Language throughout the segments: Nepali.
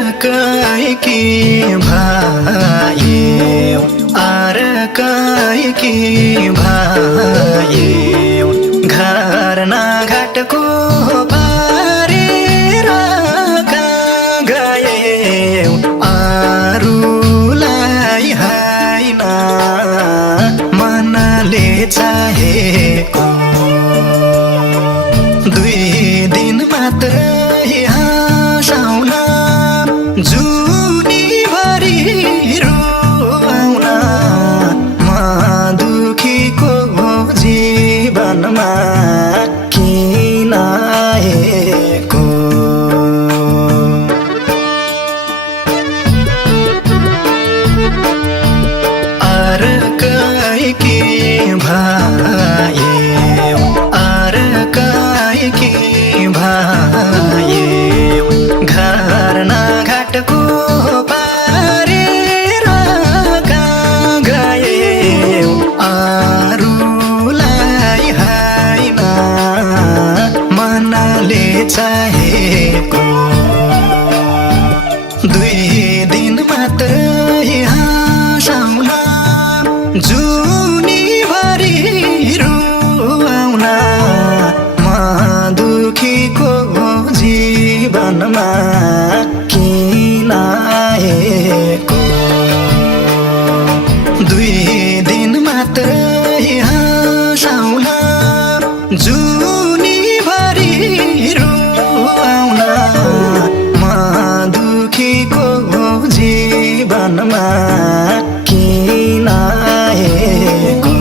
अर्कै भाइयो अर्कै भाइयो घर न घाटको पारेर कहाँ गयो अरूलाई होइन मनले चाहेको 2 दिन मात्रै हाँसाउन जुनीभरि रोआउन म दुखीको जीवनमा किन आएको अर्कै भाइयो अर्कै भाइयो घर न घाटको पारेर कहाँ गयो अरूलाई होइन मनले चाहेको 2 दिन मात्रै हाँसाउन जुनीभरि रोआउन म दुखीको जीवनमा किन आएको 2 दिन मात्रै हाँसाउन जुनीभरि रोआउन म दुखीको जीवनमा किन आएको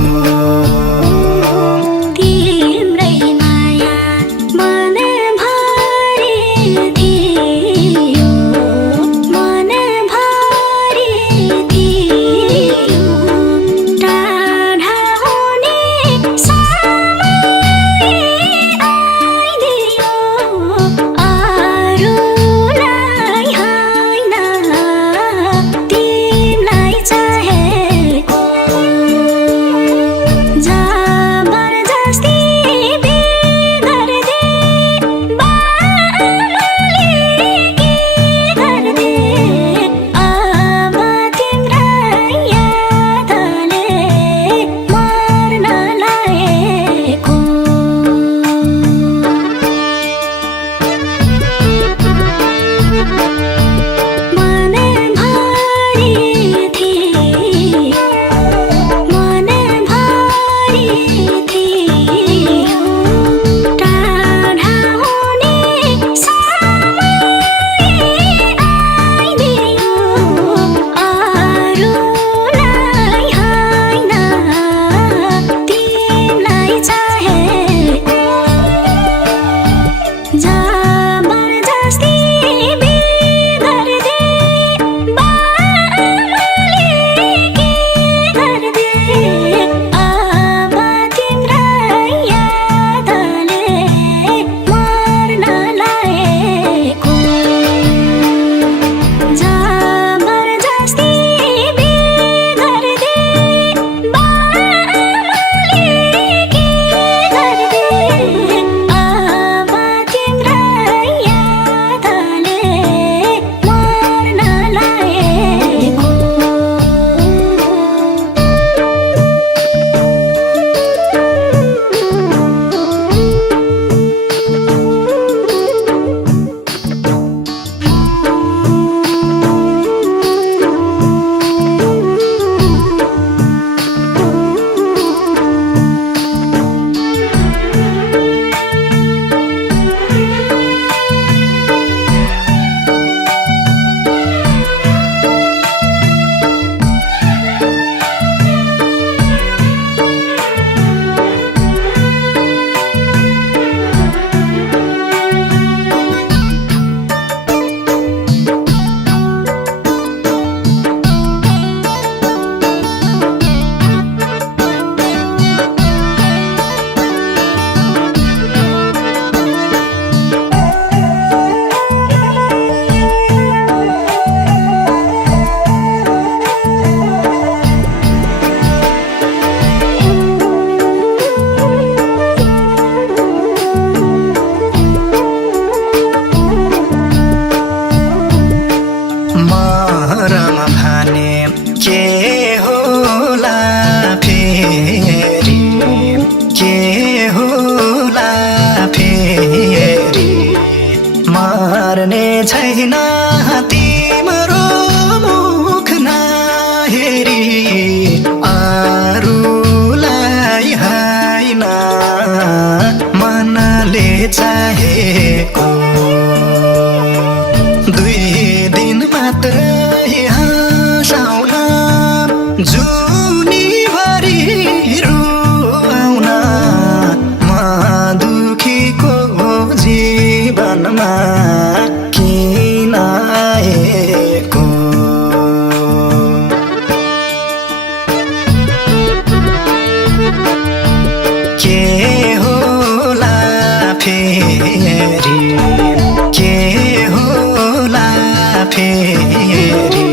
फेरि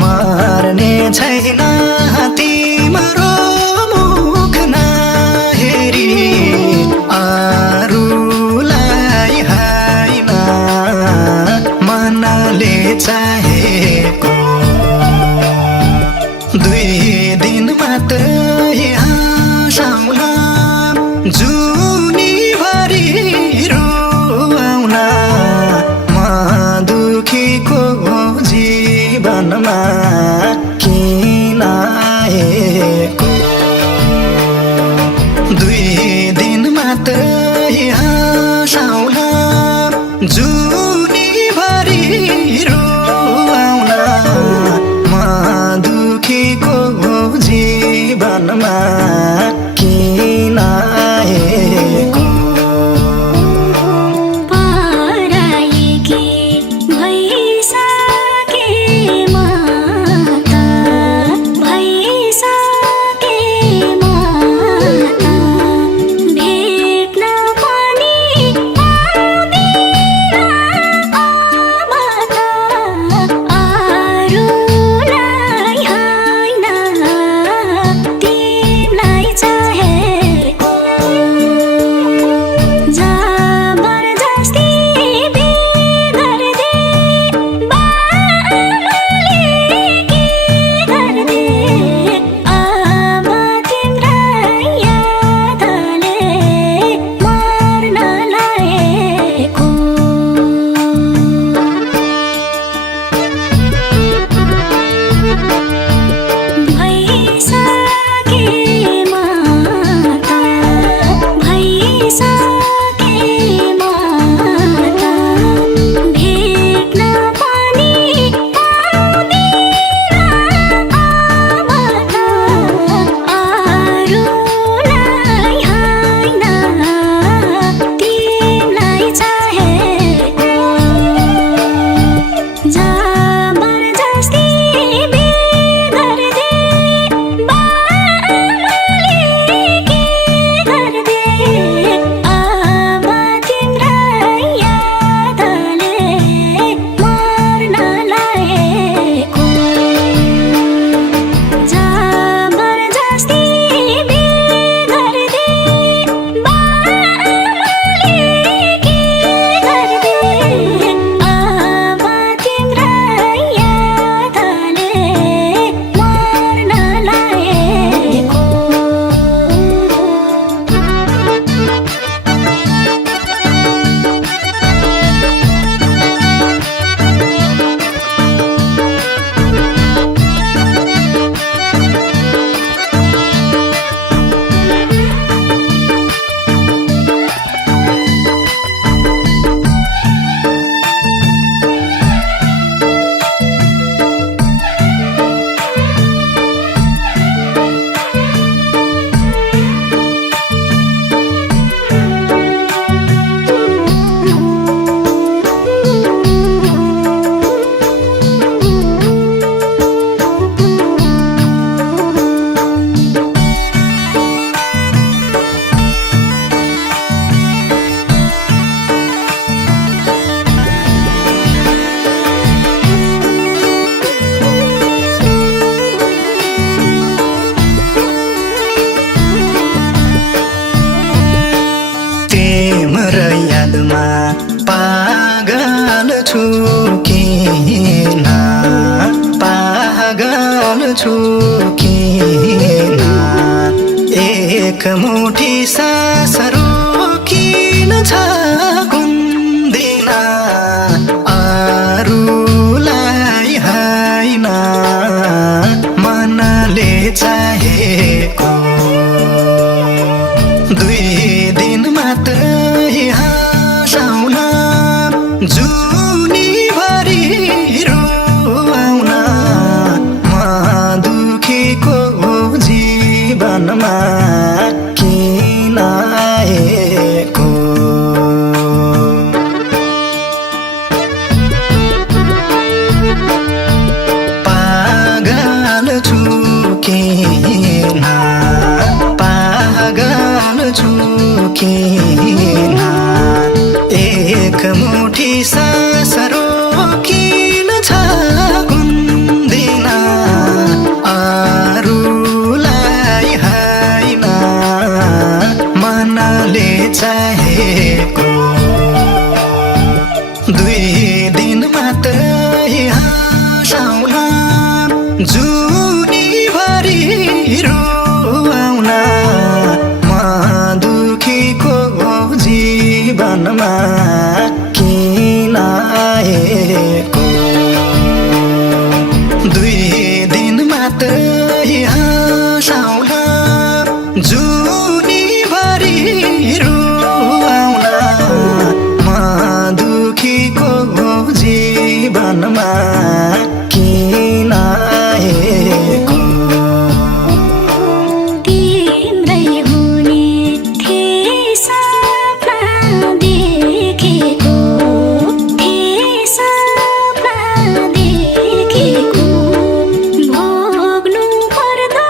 मर्ने छैन तिम्रो मुख नहेरी अरूलाई होइन मनले चाहेको 2 दिन मात्रै हाँसाउला जुनीभरि रुवाउन म दुखीको जीवनमा किन आएको 2 दिन मात्रै हाँसाउला जुनीभरि रुवाउन म दुखीको जीवनमा किन आएको भइसके जुनीभरि रुवाउन म दुखीको जीवनमा किन आएको 2 दिन मात्रै हँसाउन जुनीभरि रुवाउन म दुखीको जीवनमा किन आएको तिम्रै हुने थिए सपना देखेको थिए सपना देखेको भोग्नु पर्दो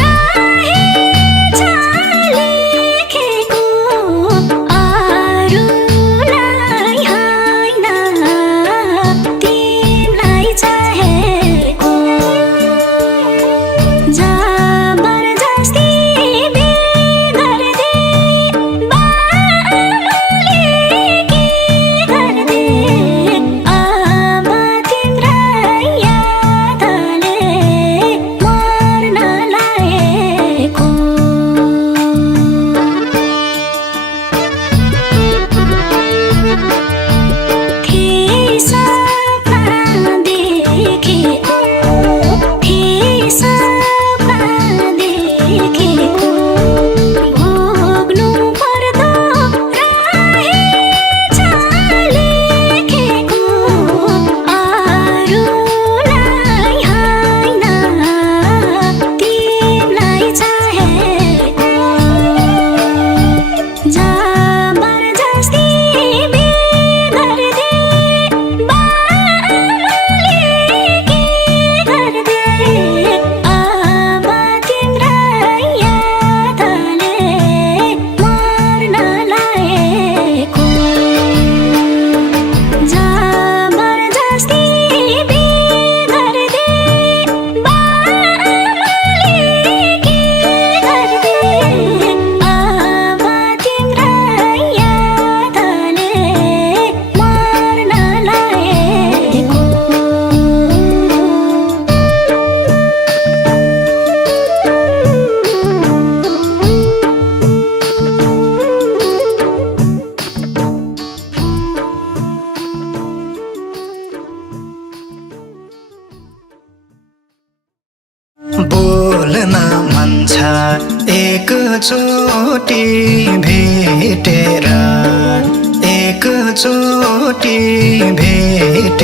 रहेछ लेखेको अरूलाई होइन तिमीलाई चाहेको जबरजस्ती बेदर्दी बाबुले के गर्दे अब तिम्रा यादले मर्न लागेको थिए सपना देखेको थिए सपना देखेको भोग्नु पर्दो रहेछ लेखेको अरूलाई होइन तिमीलाई चाहेको जबरजस्ती बेदर्दी बाबुले के गर्दे अब तिम्रा यादले मर्न लागेको जबरजस्ती बेदर्दी बाबुले के गर्दे अब तिम्रा यादले मर्न लागेको बोल्न मन छ एकचोटि भेटेर एकचोटि भेटेर